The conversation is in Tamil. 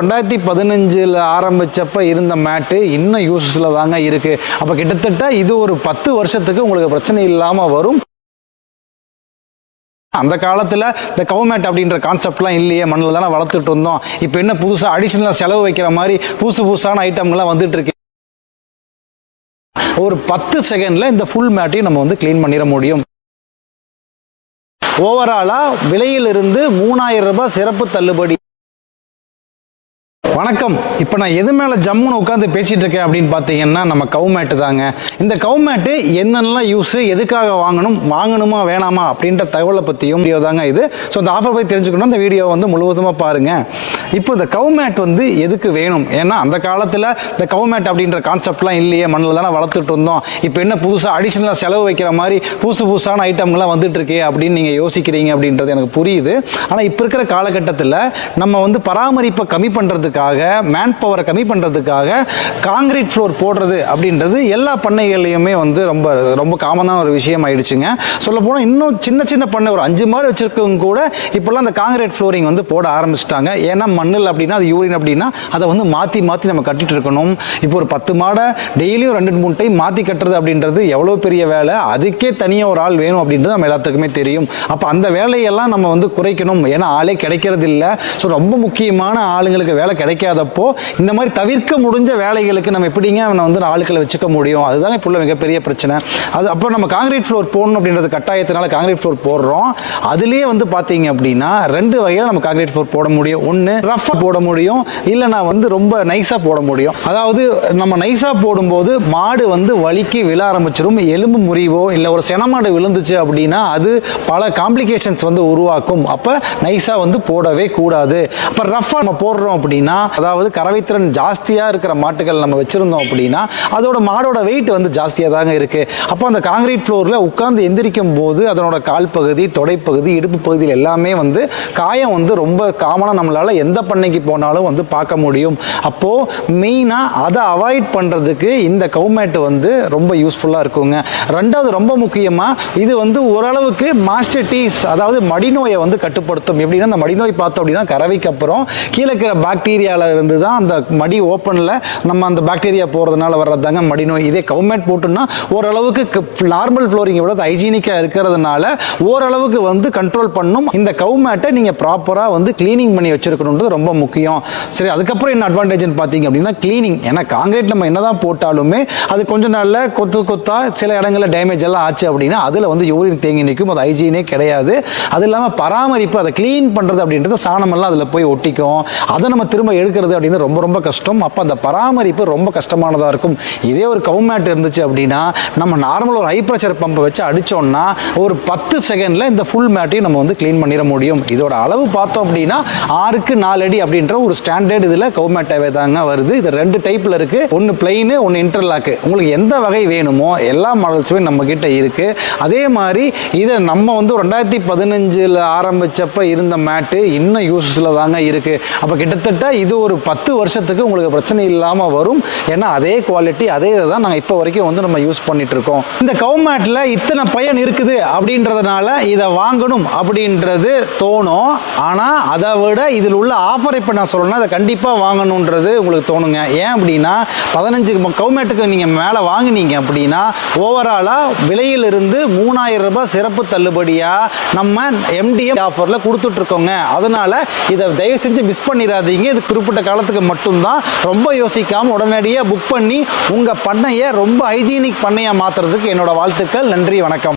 வந்து 2015 ஆரம்பிச்சப்ப இருந்த மேட்டு இன்னும் யூசஸ்ல தாங்க இருக்கு. அப்ப கிட்டத்தட்ட இது ஒரு 10 வருஷத்துக்கு உங்களுக்கு பிரச்சனை இல்லாம வரும். அந்த காலத்தில் இந்த கவுமேட் அப்படின்ற கான்செப்ட்லாம் இல்லையே, மண்ணில் தானே வளர்த்துட்டு இருந்தோம். இப்போ என்ன புதுசாக அடிஷனலாக செலவு வைக்கிற மாதிரி புதுசான ஐட்டம்லாம் வந்துட்டு இருக்கு. ஒரு 10 செகண்ட்ல இந்த ஃபுல் மேட்டையும் நம்ம வந்து கிளீன் பண்ணிட முடியும். ஓவராலா விலையிலிருந்து 3000 ரூபாய் சிறப்பு தள்ளுபடி. வணக்கம். இப்போ நான் எது மேலே ஜம்முன்னு உட்காந்து பேசிகிட்டு இருக்கேன் அப்படின்னு பார்த்தீங்கன்னா நம்ம கவுமேட்டு தாங்க. இந்த கவுமேட்டு என்னென்னலாம் யூஸு, எதுக்காக வாங்கணுமா வேணாமா அப்படின்ற தகவலை பற்றியும் வீடியோ தாங்க இது. ஸோ இந்த ஆஃபர் பற்றி தெரிஞ்சுக்கணும், இந்த வீடியோ வந்து முழுவதுமாக பாருங்கள். இப்போ இந்த கவுமேட் வந்து எதுக்கு வேணும்? ஏன்னா அந்த காலத்தில் இந்த கவுமேட் அப்படின்ற கான்செப்ட்லாம் இல்லையே, மண்ணில் தானே வளர்த்துட்டு இருந்தோம். இப்போ என்ன புதுசாக அடிஷனலாக செலவு வைக்கிற மாதிரி புதுசான ஐட்டம்லாம் வந்துட்டு இருக்கே அப்படின்னு நீங்கள் யோசிக்கிறீங்க அப்படின்றது எனக்கு புரியுது. ஆனால் இப்போ இருக்கிற காலகட்டத்தில் நம்ம வந்து பராமரிப்பை கம்மி பண்ணுறதுக்காக, மேன் பவரை கம்மி பண்ணுறதுக்காக காங்கிரீட் ஃப்ளோர் போடுறது அப்படின்றது எல்லா பண்ணைகள்லையுமே வந்து ரொம்ப ரொம்ப காமனான ஒரு விஷயம் ஆயிடுச்சுங்க. சொல்ல போனால் இன்னும் சின்ன பண்ணை ஒரு 5 மாடு வச்சிருக்கவங்க கூட இப்போல்லாம் அந்த காங்கிரீட் ஃப்ளோரிங் வந்து போட ஆரம்பிச்சிட்டாங்க. ஏன்னா மண்ணில் அப்படின்னா அது யூரின் அப்படின்னா அதை வந்து மாற்றி நம்ம கட்டிட்டு இருக்கணும். இப்போ ஒரு 10 மாடை டெய்லியும் 2-3 டைம் மாற்றி கட்டுறது அப்படின்றது எவ்வளோ பெரிய வேலை. அதுக்கே தனியாக ஒரு ஆள் வேணும் அப்படின்றது நம்ம எல்லாத்துக்குமே தெரியும். அப்போ அந்த வேலையெல்லாம் நம்ம வந்து குறைக்கணும். ஏன்னா ஆளே கிடைக்கிறது இல்லை. ஸோ ரொம்ப முக்கியமான ஆளுங்களுக்கு வேலை கிடைக்காதப்போ இந்த மாதிரி தவிர்க்க முடிஞ்ச வேலைகளுக்கு நம்ம எப்படிங்க அவனை வந்து ஆளுக்களை வச்சுக்க முடியும்? அதுதான் இப்போ உள்ள மிகப்பெரிய பிரச்சனை. அது அப்புறம் நம்ம காங்கிரீட் ஃப்ளோர் போடணும் அப்படின்றது கட்டாயத்தினால காங்கிரீட் ஃப்ளோர் போடுறோம். அதுலேயே வந்து பார்த்தீங்க அப்படின்னா 2 வகையில் நம்ம காங்கிரீட் ஃப்ளோர் போட முடியும். ஒன்று ரஃபாக போட முடியும், இல்லைனா வந்து ரொம்ப நைஸாக போட முடியும். அதாவது நம்ம நைஸாக போடும்போது மாடு வந்து வலிக்கு விழ ஆரம்பிச்சிடும். எலும்பு முறிவோ இல்லை ஒரு செனமாடு விழுந்துச்சு அப்படின்னா அது பல காம்ப்ளிகேஷன்ஸ் வந்து உருவாக்கும். அப்போ நைஸாக வந்து போடவே கூடாது. அப்போ ரஃபாக நம்ம போடுறோம் அப்படின்னா, அதாவது கறவைத்திறன் ஜாஸ்தியாக இருக்கிற மாட்டுகள் நம்ம வச்சுருந்தோம் அப்படின்னா அதோட மாடோட வெயிட் வந்து ஜாஸ்தியாக தாங்க இருக்குது. அப்போ அந்த காங்கிரீட் ஃப்ளோரில் உட்காந்து எந்திரிக்கும் போது அதனோட கால் பகுதி, தொடைப்பகுதி, இடுப்பு பகுதியில் எல்லாமே வந்து காயம் வந்து ரொம்ப காமனாக நம்மளால் எந்த பண்ணைக்கு போனாலும் வந்து பார்க்க முடியும். அப்போது மெயினாக அதை அவாய்ட் பண்ணுறதுக்கு இந்த கவுமேட்டு வந்து ரொம்ப யூஸ்ஃபுல்லாக இருக்குங்க. ரெண்டாவது ரொம்ப முக்கியமாக இது வந்து ஓரளவுக்கு மாஸ்டிடிஸ், அதாவது மடிநோயை வந்து கட்டுப்படுத்தும். எப்படின்னா அந்த மடிநோய் பார்த்தோம் அப்படின்னா கறவைக்கு அப்புறம் கீழே இருக்கிற பாக்டீரியாவில் இருந்து தான் அந்த மடி ஓப்பனில் நம்ம அந்த பாக்டீரியா போகிறதுனால வர்றதாங்க மடிநோய். இதே கவுமேட் போட்டோம்னா ஓரளவுக்கு நார்மல் ஃப்ளோரிங்கை விட ஹைஜீனிக்காக இருக்கிறதுனால ஓரளவுக்கு வந்து கண்ட்ரோல் பண்ணும். இந்த கவுமேட்டை நீங்கள் ப்ராப்பராக வந்து கிளீனிங் பண்ணி வச்சிருக்கணுன்றது ரொம்ப முக்கியம். சரி, அதுக்கப்புறம் என்ன அட்வான்டேஜ்னு பார்த்தீங்க அப்படின்னா கிளீனிங். ஏன்னா காங்கிரீட் நம்ம என்னதான் போட்டாலுமே அது கொஞ்சம் நாளில் கொத்தா சில இடங்களில் டேமேஜ் எல்லாம் ஆச்சு அப்படின்னா அதில் வந்து யூரின் தேங்கி நிற்கும். அது ஹைஜீனே கிடையாது. அது இல்லாமல் பராமரிப்பு, அதை கிளீன் பண்ணுறது அப்படின்றது சாணமெல்லாம் அதில் போய் ஒட்டிக்கும். அதை நம்ம திரும்ப எடுக்கிறது அப்படின்னு ரொம்ப கஷ்டம். அப்போ அந்த பராமரிப்பு ரொம்ப கஷ்டமானதாக இருக்கும். இதே ஒரு கவுமேட் இருந்துச்சு அப்படின்னா நம்ம நார்மல் ஒரு ஹை ப்ரெஷர் பம்பை வச்சு அடித்தோம்னா ஒரு 10 செகண்டில் இந்த ஃபுல் மேட்டையும் நம்ம வந்து க்ளீன் பண்ணிட முடியும். இதோட அளவு பார்த்தோம் அப்படின்னா 6க்கு 4 அடி அப்படின்ற ஒரு ஸ்டாண்டர்ட் இதில் கவுமேட்டாவே தாங்க வருது. இது 2 டைப்பில் இருக்குது. ஒன்று பிளெயின், ஒன்று இன்டர்லாக்கு. உங்களுக்கு எந்த வகை வேணுமோ எல்லா மாடல்ஸுமே நம்ம கிட்ட இருக்குது. அதே மாதிரி இதை நம்ம வந்து 2015 ஆரம்பித்தப்ப இருந்த மேட்டு இன்னும் யூஸஸில் தாங்க இருக்குது. அப்போ கிட்டத்தட்ட இது ஒரு 10 வருஷத்துக்கு உங்களுக்கு பிரச்சனை இல்லாமல் வரும். ஏன்னா அதே குவாலிட்டி, அதே இதை தான் நாங்கள் இப்போ வரைக்கும் வந்து நம்ம யூஸ் பண்ணிட்டு இருக்கோம். இந்த கவுமேட்டில் இத்தனை பயன் இருக்குது அப்படின்றதுனால இதை வாங்கணும் அப்படின்றது தோணும். ஆனால் அதை விட இதில் உள்ள ஆஃபர் இப்போ நான் சொல்லணும்னா அதை கண்டிப்பாக வாங்கணுன்றது உங்களுக்கு தோணுங்க. ஏன் அப்படின்னா 15 கவுமேட்டுக்கு நீங்கள் மேலே வாங்கினீங்க அப்படின்னா ஓவராலாக விலையிலிருந்து 3000 ரூபாய் சிறப்பு தள்ளுபடியாக நம்ம MDM ஆஃபரில் கொடுத்துட்ருக்கோங்க. அதனால் இதை தயவு செஞ்சு மிஸ் பண்ணிடாதீங்க. இது குறிப்பிட்ட காலத்துக்கு மட்டும்தான். ரொம்ப யோசிக்காமல் உடனடியாக புக் பண்ணி உங்கள் பண்ணையை ரொம்ப ஹைஜீனிக் பண்ணையாக மாற்றுறதுக்கு என்னோட வாழ்த்துக்கள். நன்றி, வணக்கம்.